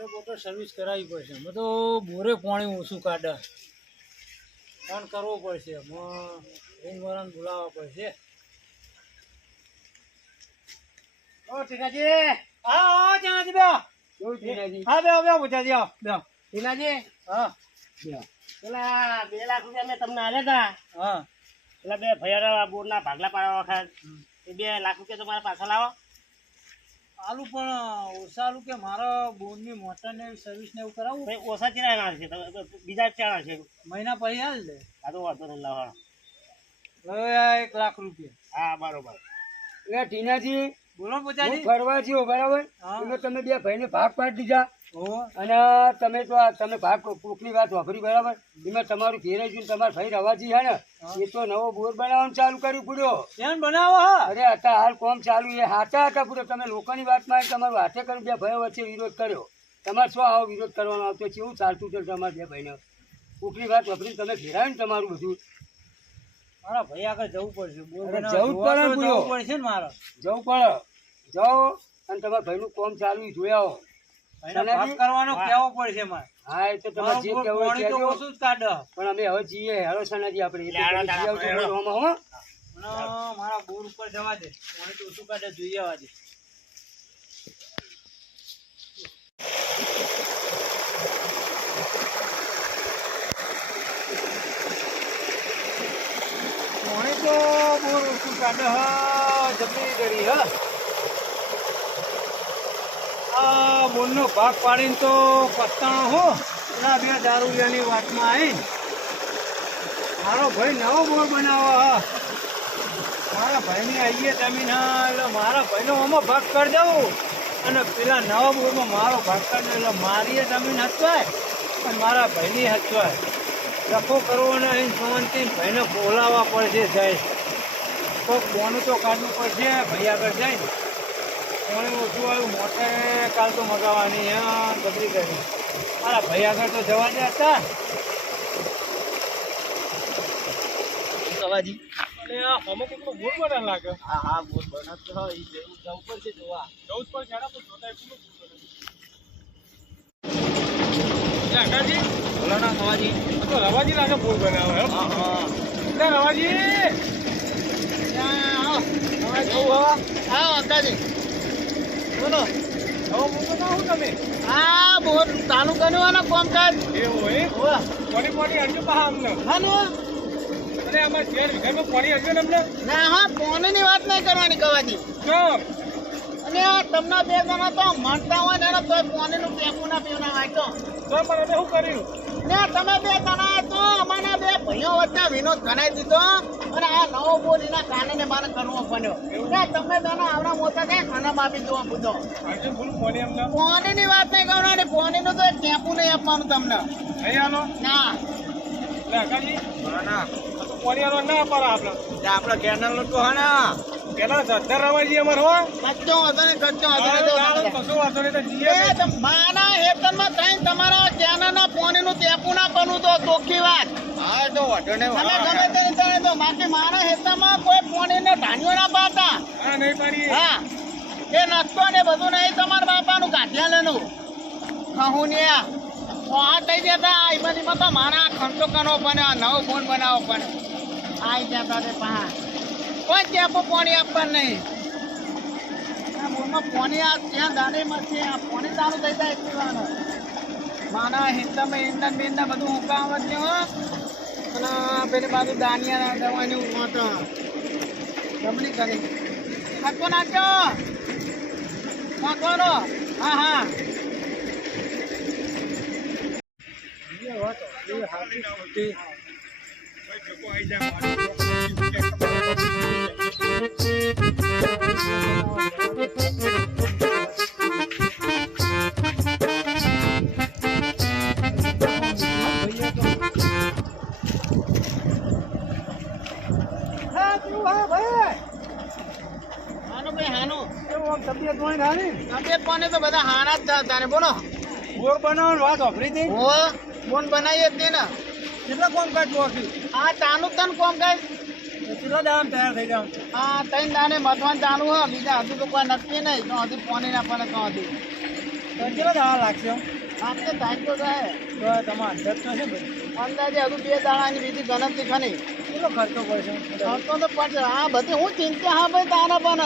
Motor બોટર service કરાવવી પડશે. અમે તો બોરે પાણી ઓછું કાઢે. પણ કરવો પડશે. રેનવાળાને બોલાવવા પડશે. ઓ ટીનાજી. હા હા ટીનાજી બે ટીનાજી? હા બે બે પૂછાજી આવો બે ટીનાજી, હા. પેલા બે લાખ રૂપિયા મેં તમને આલ્યા હતા હા. પેલા બે ભૈયાના બોરના ભાગલા પાડવા વખત. એ બે લાખ રૂપિયા તમારા પાછા લાવો આલુ પણ ઓછા આલુ કે મારા બોનની મોટર ને સર્વિસ ને એવું કરાવવું ભાઈ ઓછા ચિરાના છે બીજા ચાર છે. મહિના પછી હાલ દે આ તો વાંધો નહીં લાવો. હવે એક લાખ રૂપિયા. હા બરોબર. એટલે ટીનાજી બોલો હું પૂછાજી ફરવા જ્યો બરાબર? તમે બે ભાઈને ભાગ પાડી દીધા. અને તમે તો તમે ભાગ કોકની વાત વાપરી બરાબર? એમાં તમારું ઘેરે જઈને તમારા ભાઈ રવાજી હે ને એ તો નવો બોર બનાવવાનું ચાલુ કર્યું પૂર્યો એમ બનાવો હા? અરે હતા હાલ કોમ ચાલુ એ હાચા હતા પૂરો. તમે લોકોની વાતમાં માં તમારું હાથે કરીને બે ભાઈઓ વચ્ચે વિરોધ કર્યો. તમારે શું આવો વિરોધ કરવાનો આવતો? કેવું ચાલતું છે તમારા બે ભાઈને? કોકની વાત વાપરીને તમે ઘેરાયું ને તમારું બધું. મારા ભાઈ આગળ જવું પડશે. જવું પડે જવું પડે મારે. જવું અને તમારા ભાઈનું કોમ ચાલુ એ કરવાનો કેવો પડશે મારે? હા એ તો તમે જે કેવો તો ઓછું જ કાઢે. પણ અમે હવે જઈએ હેલો સનાજી આપણે મારા બોર ઉપર જવા દે. પાણી તો ઓછું કાઢે જોઈ આવવા દે. પાણી તો બોર ઓછું કાઢે હા જબરી કરી હ. આ બોરનો ભાગ પાડીને તો પસ્તાણો હો. પેલા બે દારૂલિયાની વાતમાં આવીને. મારો ભાઈ નવો બોર બનાવો હ. મારા ભાઈની આવીએ તમે હા એટલે મારા ભાઈનો આમાં ભાગ કરી દઉં અને પેલા નવા બોરમાં મારો ભાગ કરી દઉં એટલે મારી જમીન હચવાય અને મારા ભાઈની હચવાય. રખો કરવો અહીં શાંતિ ભાઈને બોલાવવા પડશે જાય. કોઈક બોનું તો કાઢવું પડશે, ભાઈ આગળ જાય ને પાણી ઓછું આવ્યું મોટે કાલ તો મગાવવાની હા ગબરી કરી મારા ભાઈ આગળ તો જવા દે હતા સવાજી હમો કેટલો બોર બના લાગે. હા હા બોલ બનાવતો હોય એ જેવું જવું પડશે જોવા. જવું જ પડશે તો જોતા એટલું કાકાજી બોલો ના સવાજી તો રવાજી લાગે બોર બનાવે હા હા. એટલે રવાજી. હા અંદાજી હવે બોર હા ચાલુ કર્યું અને કામકાજ? એવું પાણી પાણી હજુ પા અમને? હાલો અને આમાં શેર વિઘામાં પાણી હજુ ને અમને? ના હા પોણીની વાત નહીં કરવાની કવાજી. કેમ અને તમને બે જણા તો મળતા હોય ને તો તોય પોણીનું ટેમ્પુ ના પીવના તો પણ અમે શું કર્યું? ને તમે બે જણા અમારા બે ભાઈઓ વચ્ચે વિનોદ કરાવી દીધો અને આ નવો બોલ એના કારણે મારે કરવો પડ્યો. ને તમે બેનો આવડા મોટા છે ખાના માપી દો બુધો? હજુ ફૂલ પાણી વાત નહીં કરવાની પોણીનું તો એક ટેમ્પુ નહીં આપવાનું તમને. ના. એટલે કાકાજી આ તો પાણી આલો ના પાડે આપણે. આપણે કેનલનું તો હા ને. પેલા સત્તર રવાજી અમારે હો. કચ્ચો હતો ને કચ્ચો હતો ને કશું વાંધો નહીં તો હેતનમાં માના થઈને તમારા કેનાના પોણીનું ટેપુ ના બનવું તો ચોખ્ખી વાત. હા તો વાંધો નહીં. તમે ગમે તે રીતે તો બાકી મારા હેતરમાં કોઈ પોણીને ઢાંડ્યો ના પાતા હા નહીં પાડી હા. એ નસતો ને બધું નહીં તમારા બાપાનું કાઢ્યાલેનું કહું ને આ. થઈ જતા બધી તો મારા ખર્ચો કરવો પડે આ નવો ફોન બનાવવો પડે. આવી જતા તે પા કોઈ ટેપો પાણી આપવા નહીં. પાણી આ ત્યાં દાડેમાં છે આ ફોની ચાલુ થઈ જાય એટલી વાર માના હિંદામાં ઈંધણ બીંધણ બધું ને હો. અને પેલી બાજુ દાનિયા દવાની ઉમત જમણી કરી. નાખો નાખો નાખવાનો. હા હા. હાનું તબિયત હોય નાની તબિયત પાણી તો બધા હાના જ થતા ને બોલો. ગોળ બનાવવાની વાત વાપરી હતી ઓ ફોન બનાવીએ જ ને. કેટલા કોમ બાકી આ ચાલુ તન કોમ કઈ કેટલા દામ તૈયાર થઈ જાવ હા ત્રણ દાને મથવાનું ચાલુ હે બીજા હજુ તો કોઈ નક્કી નહીં તો હજુ પાણી ના પડે તો હજુ. કેટલા દાવા લાગશે? તો ટાઈમ તો થાય તમારે અંદાજ તો છે અંદાજે હજુ બે દાડાની બીજી ગણતરી ખરી. કેટલો ખર્ચો પડશે? ખર્ચો તો પડશે. હા બધી હું ચિંતા હા ભાઈ તારા પણ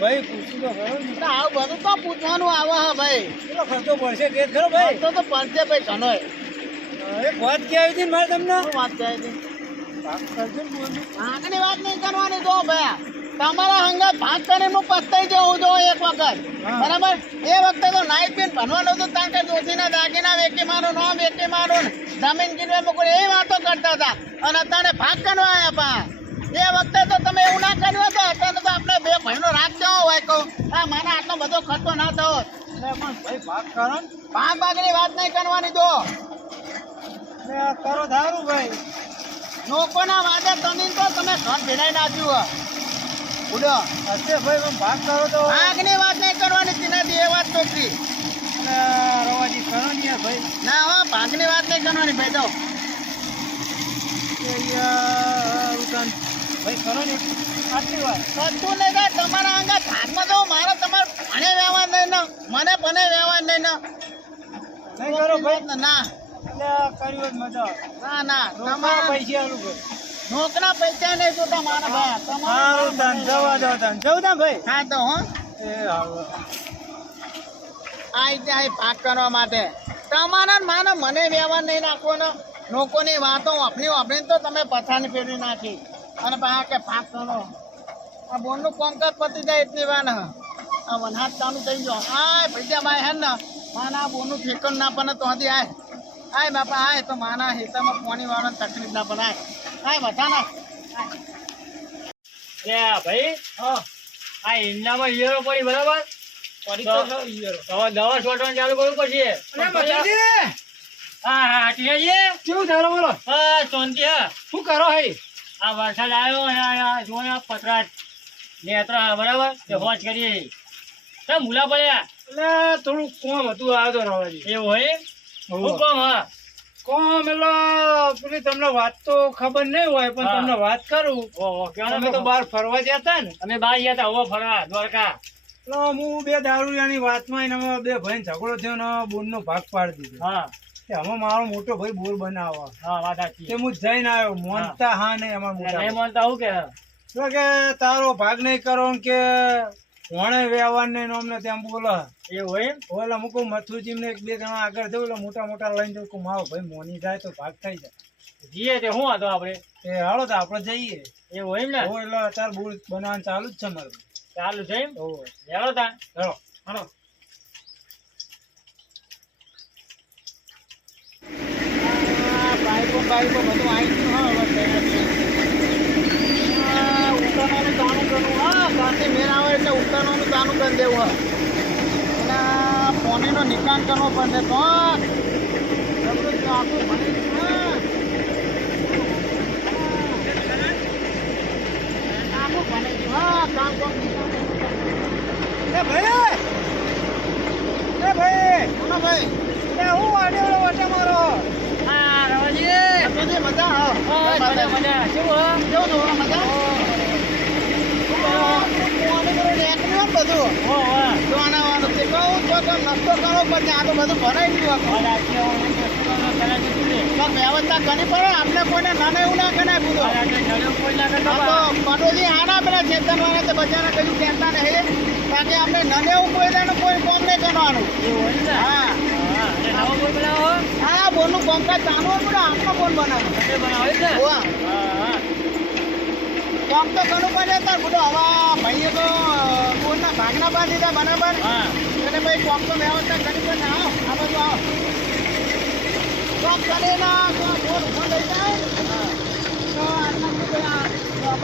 ભાઈ તો ખરો ને. બધું તો પૂછવાનું આવે હા ભાઈ. કેટલો ખર્ચો પડશે ખરો ભાઈ. તો પડશે ભાઈ ઘણોય. એક વાત કે આવી હતી ને મારે તમને? શું વાત કહે છે ભાગ કરજો ને બોલજો. ભાગની વાત નહીં કરવાની જો ભાઈ. તમારા હંગા ભાગ કરીને હું પસ્તાઈ જવું જો એક વખત. હા. બરાબર? એ વખતે તો નાઈટ પીન ભણવાનું હતું કારણ કે દોશીના દાગીના વેકી મારું નામ વેચી મારું ને. જમીન ગીરવે મૂકું એ વાતો કરતા હતા. અને અત્યારે ભાગ કરવા આવ્યા પા. એ વખતે તો તમે એવું ના કર્યું હતું અત્યારે તો આપણે બે ભાઈનો રાગ જવો હોય કહું. આ મારા આટલો બધો ખર્ચો ના થયો. પણ ભાઈ ભાગ કરો ને. ભાગ ભાગની વાત નહીં કરવાની તો કરો સારું ભાઈ. લોકોના વાદે તમીન તો તમે ઘર ભેડાઈ નાખ્યું ઉડો. હશે ભાઈ પણ ભાગ કરો તો. આગની વાત નહીં કરવાની તેનાથી એ વાત ચોખ્ખી. રવાજી કરો ને યાર ભાઈ. ના હો ભાગની વાત નહીં કરવાની ભાઈ તો યાર. ભાઈ કરો ને? આટલી વાત. કશું નહીં થાય તમારા આગળ ભાગમાં તો મારો તમારે ભણે વ્યવહાર નહીં ને મને ભણે વ્યવહાર નહીં ને. નહીં કરો ભાઈ. ના કર્યું જ મજા. ના ના. તમારા પૈસા આલું ભાઈ. નોકરા પૈસા નહીં જોતા મારા ભાઈ. તાન જવા દો તાન જવું તાન ભાઈ? હા તો હો. એ હારું. આઈ જાય ભાગ કરવા માટે. તમારા માને મને વ્યવહાર નહીં નાખવો ને લોકોની વાતો વાપરી વાપરીને તો તમે પથાની ફેરવી નાખી. અને પા કે ભાગ કરો આ બોનનું કોમકાજ પતી જાય એટલી વાર ને. આ વનહાત ચાલુ થઈ ગયો. આ ભૈયા ભાઈ હે ને. માના બોનનું ઠેકણ ના પણ તો હતી આય. આય બાપા આય. તો માના હિતામાં પાણી વાળો તકલીફ ના પણ આય આય બધા એ ભાઈ હા. આ ઈંડામાં ઈયરો પડી બરાબર? પડી તો- તો ઈયરો. હવે દવા છોટવાનું ચાલુ કરવું પડશે. હા હા હાટીયાજી કેવું થારો બોલો? હા હા. શું કરો હે આ વરસાદ આવ્યો અને આ- જુઓ આ પતરા નેત્રા બરાબર? તે હોજ કરીએ તો મુલા પડ્યા. એટલે થોડું કોમ હતું આવ્યો તો રવાજી. એવું હોય હું કોમ હા? કોમ એટલે પેલી તમને વાત તો ખબર નહીં હોય પણ તમને વાત કરું. કેવો તો બહાર ફરવા ગયા હતા ને. અમે બહાર ગયા હતા હવે ફરવા દ્વારકા. એટલે હું બે દારૂડિયાની વાતમાં એને અમે બે ભાઈ ઝઘડો થયો ને બોરનો ભાગ પાડી દીધો. હા. કે હવે મારો મોટો ભાઈ બોર બનાવવા હા વાત સાચી. તે હું જઈને આવ્યો. મોનતા હા નહીં અમારા મોટા નહીં ભાઈ. હું કે? તો કે તારો ભાગ નહીં કરો કે વણે વ્યવહાર અમને ત્યાં બોલો. હોય ઓલા મૂકું મથુજી ને એક બે જણા આગળ જવું એટલે મોટા મોટા લઈને જવું કે મારો ભાઈ મોની જાય તો ભાગ થઈ જાય. જઈએ તે શું હતો આપણે? એ હાલો તો આપણે જઈએ. એ હોય ને? એટલે અત્યારે બોર બનાવવાનું ચાલુ જ છે મારું. ચાલુ છે એમ? હો લેવડો તા ચલો. હાલો. બાઈકો બધું આવી ગયું હા ઉતારવાનું ચાલુ કરવું હા ગાંધી મેન આવે એટલે ઉતારવાનું ચાલુ કરી દેવું હા. અને પાણીનો નિકાલ કરવો પડશે તો આખું ભરી હા. કામ કામ ભાઈ ભાઈ? ભાઈ હું આડેવડો વટે મારો? મજા શું હા કેવું છો મજા બધું હો હા જોવાનાવાનું છે તો તો કરવો પડશે આ તો બધું ભરાઈ ગયું. તો વ્યવસ્થા કરવી પડે આપણે કોઈને નાને એવું ના કરાય બધું આ તો પડોશી હારા પેલા ચેતનવાળા તે બધાને કશું કહેતા નહીં કે આપણે નાને એવું કોઈ કોઈ કોમ નહીં કરવાનું હા હા કોમકાજ ચાલુ હોય બધું બનાવે? બોલ બનાવો હા કામ તો ઘણું પડે તાર બધું હવા ભાઈએ તો બોલના ભાગના બાદ લીધા બરાબર? અને ભાઈ કોમ તો વ્યવસ્થા કરી પણ આવો. આ બાજુ આવો. કોમ કરે ના તો બોલ ઊભો થઈ જાય તો આટલા સુધી ને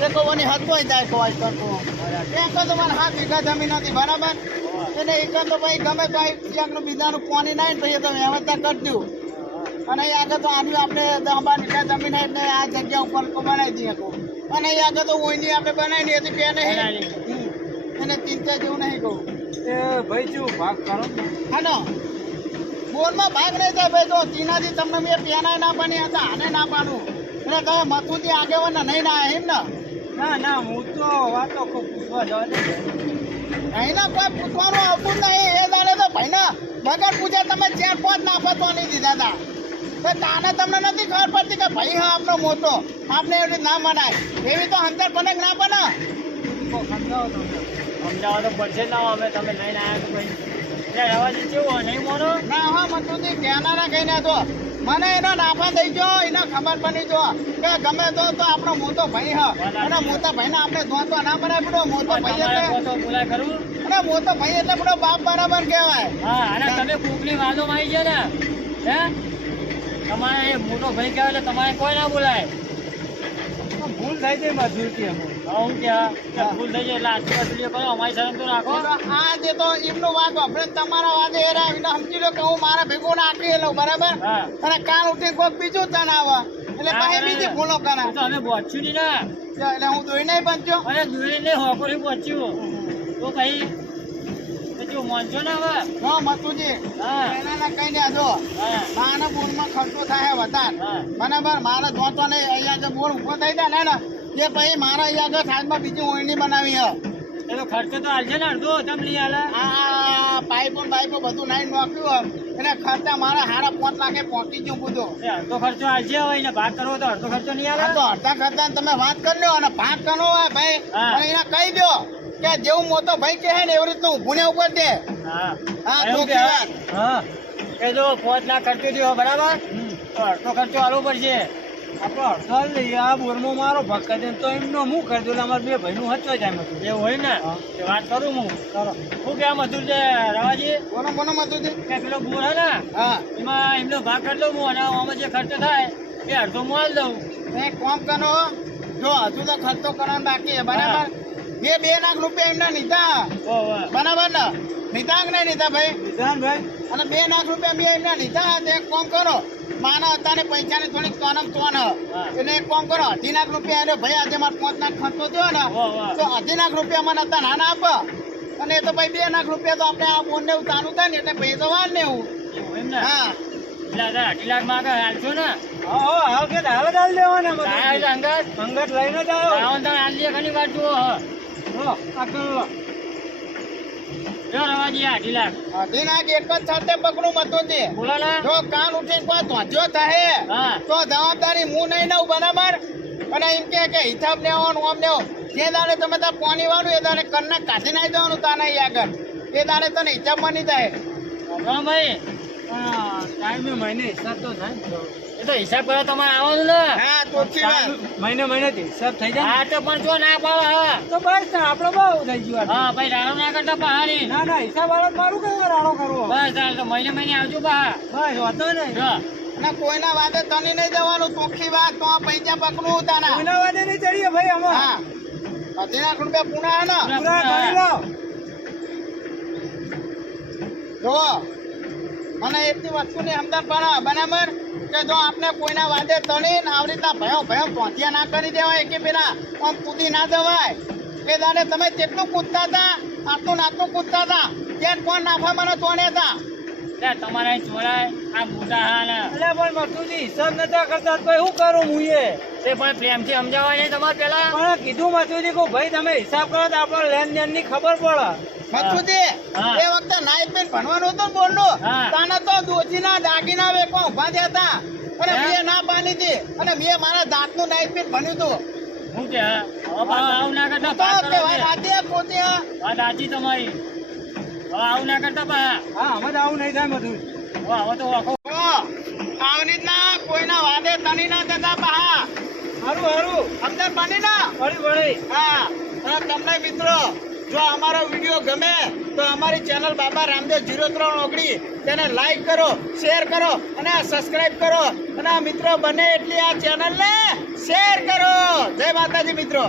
તે હદ કોઈ જાય કોઈ કરતો. એક તો મારે હાથ વીઘા જમીન હતી બરાબર? એટલે એક તો ભાઈ ગમે ભાઈ એકનું બીજાનું પાણી નાય ને પછી તો વ્યવસ્થા કરી દઉં અને એ આગળ તો આનું આપણે દસ બાર વીઘા જમીન એટલે આ જગ્યા ઉપર બનાવી દઈએ અને એ આગળ તો ઓઈની આપણે બનાવી હતી બે નહીં. એને ચિંતા જેવું નહીં કહું. એ ભાઈ જેવું ભાગ કરો ને. હાલો. ભાગ નહીં થાય ભાઈ તો તીનાથી તમને મેં પેનાય ના પાણી હતા આને ના પાડું. એટલે કહે મથુથી આગેવાના નહીં ના એમ ને? ના ના હું તો વાતો ખૂબ પૂછવા જવા દે અહીંના કોઈ પૂછવાનું આવતું નહીં. એ દાડે તો ભાઈના વગર પૂછે તમે ચાર પાંચ ના તો નહીં દીધા હતા તો તાને તમને નથી ખબર પડતી કે ભાઈ હા આપનો મોટો. આપને એવી રીતે ના મનાય. એવી તો અંતર બને કે ના બને. સમજાવો તો પડશે ના અમે તમે લઈને આવ્યા તો ભાઈ. રવાજી કેવું નહીં મોનો ના હા કહેનારા કઈ ના તો મને એનો નાફા થઈ ગયો એને ખબર પડી જો. કે ગમે તો તો આપણો મોટો ભાઈ હ. અને મોટા ભાઈને આપણે ધોતો ના બનાય પડો મોટો ભાઈ એટલે અને મોટો ભાઈ એટલે બધો બાપ બરાબર કહેવાય. હા અને તમે કુકલી વાદો માં આવી ગયા ને? હે? તમારે એ મોટો ભાઈ કહેવાય એટલે તમારે કોઈ ના બોલાય. ભૂલ થઈ જાય મજૂરથી અમે હા, કે ભૂલ થઈ જાય એટલે આજથી વસૂલીઓ કરો અમારી શરમ તો રાખો. આ જે તો એમનો વાત આપણે તમારા વાદે હેરા એને સમજી લો કે હું મારા ભેગો નાખી લઉં બરાબર? અને કાલ ઉઠી કોઈક બીજું તને આવે. એટલે ભાઈ બીજી. ભૂલો કરે. તો અમે પહોંચ્યું નહીં ને. એટલે હું દોઈ નહીં બનજો અને દૂરી નહીં હોપરી પહોંચ્યું તો ભાઈ માનશો ને હવે. મતુજી હા. એના કઈ ને હા. ખર્ચો થાય વધારે. બરાબર? મારે જોતો નહીં અહીંયા જે બોર્ડ ઊભો થઈ જાય ને ને એ પછી મારે અહીંયા આગળ સાઈડમાં બીજી ઓળણી બનાવી હે. એ તો ખર્ચો તો હાલશે ને અડધો તમ નહીં હાલે? આ પાઇપો પાઇપો બધું નાઈ નાખ્યું હે. એને ખર્ચા મારા હારા પાંચ લાખે પહોંચી ગયું બધું. અડધો ખર્ચો હાલશે હોય ને ભાગ કરવો તો અડધો ખર્ચો નહીં આ તો અડધા ખર્ચા તમે વાત કરી લો અને ભાગ કરવો હોય ભાઈ. એના કહી દો કે જેવું મોટો ભાઈ કહે ને એવી રીતનું ઊભું ને ઉપર દે. હા. હા શું ચોખ્ખી વાત. હા. એ જો ફોજ ના ખર્ચો થયો બરાબર? તો અડધો ખર્ચો હાલવો પડશે. આપણો અડધો લઈએ. આ બોરમાં મારો ભગ કરી દે તો એમનો હું એટલે અમારે બે ભાઈનું હચવાઈ જાય મજૂર એવું હોય ને? એ વાત કરું હું. કરો. શું કે મજૂર છે રવાજી? બોલો બોલો મતુજી કે પેલો બોર હે ને? હા. એમાં એમનો ભાગ કરી દઉં હું અને આમાં જે ખર્ચો થાય એ અડધો હું હાલ દઉં. કામ કરો જો હજુ તો ખર્ચો કરવાનો બાકી છે બરાબર? બે બે લાખ રૂપિયા એમના નીતા બરાબર ને? કે નહીં નીધા ભાઈ? અને બે લાખ રૂપિયા બે એમના લીધા તે એક કામ કરો. માના અત્યારે પૈસાની થોડીક તોનમ તોન. એટલે એક કામ કરો. અઢી લાખ રૂપિયા એને ભાઈ આજે મારે પાંચ લાખ ખર્ચો થયો ને. તો અઢી લાખ રૂપિયા મને અત્યારે નાના આપ. અને એ તો ભાઈ બે લાખ રૂપિયા તો આપણે આ બોન ને ચાલુ થાય ને એટલે ભાઈ તો વાર ને એવું. ને? હા. એટલે અઢી લાખમાં હાલશો ને. હા હા હાલ દેવાના અંગત. અંગત લઈને જ આવ્યો ને હાલ દે ઘણી વાત જુઓ થાય જવાબદારી હું નહીં લઉં બરાબર અને એમ કે હિસાબ લેવાનું આમ લેવો જે દાડે તમે ત્યાં પાણી વાળું એ દાડે કરના કાઢી નાખી દેવાનું તા નહીં આગળ એ દાડે તને હિસાબ બની જાય ભાઈ ટાઈમે મહિને હિસાબ તો થાય તો હિસાબ કરો તમારે આવવાનું ને. હા વાત. મહિને મહિને હિસાબ થઈ જાય હા તો પણ જો ના પાડે હા. તો બસ ને, આપણો બહુ થઈ ગયું હા ભાઈ રાડો ના કરતા પહાડી ના ના હિસાબ વાળો મારું કઈ રાડો કરવો? બસ ચાલ તો મહિને મહિને આવજો બા બસ વાંધો નહીં. હા. અને કોઈના વાદે તને નહીં જવાનું ચોખ્ખી વાત તો પૈસા પકડું તાના. કોઈના વાદે નહીં ચડીએ ભાઈ અમે. હા. અઢી લાખ રૂપિયા હે ને. પૂરા ગણી લો. જો મને એટલી વસ્તુની સમજણ પડે બરાબર? કે જો આપણે કોઈના વાદે તણી ને આવી રીતના ભયો ભયો પહોંચ્યા ના કરી દેવાય કે પેલા આમ કૂદી ના જવાય એ દાડે તમે કેટલું કૂદતા હતા? આટલું નાટલું આટલું કૂદતા હતા? ત્યાં કોણ નાફા મને તોડ્યા હતા? લે તમારે અહીં આ મોટા હા ને. એટલે પણ મથુજી હિસાબ નતા કરતા તો શું કરું હું એ? તે પણ પ્રેમથી સમજાવવા નહીં તમારે પેલા પણ કીધું મથુજી કે ભાઈ તમે હિસાબ કરો તો આપણો લેન દેનની ખબર પડે. મથુજી હા. એ વખતે નાઈટ પેન ભણવાનું હતું ને તાને તો દોશીના દાગીના વેચવા ઊભા થયા હતા. અને મેં ના પાડી હતી. અને મેં મારા દાંતનું નાઈટ પેન ભણ્યું હતું. હું કે હા? હવે પાછા આવું ના કરતા તો કહેવાય રાતે પોતે વાત સાચી તમારી. આવું ના કરતા પા. હા અમે આવું નહીં થાય મથુજી હવે હવે તો આખો જો, આવી કોઈના વાદે તની ના જતા બહા સારું સારું અંદર ના વળી. વળી હા તમને મિત્રો જો અમારો વીડિયો ગમે, તો અમારી ચેનલ બાબા રામદેવ જીરો ત્રણ ઓગણી તેને લાઈક કરો શેર કરો, અને સબસ્ક્રાઇબ કરો. અને મિત્રો બને એટલી આ ચેનલને શેર કરો. જય માતાજી મિત્રો.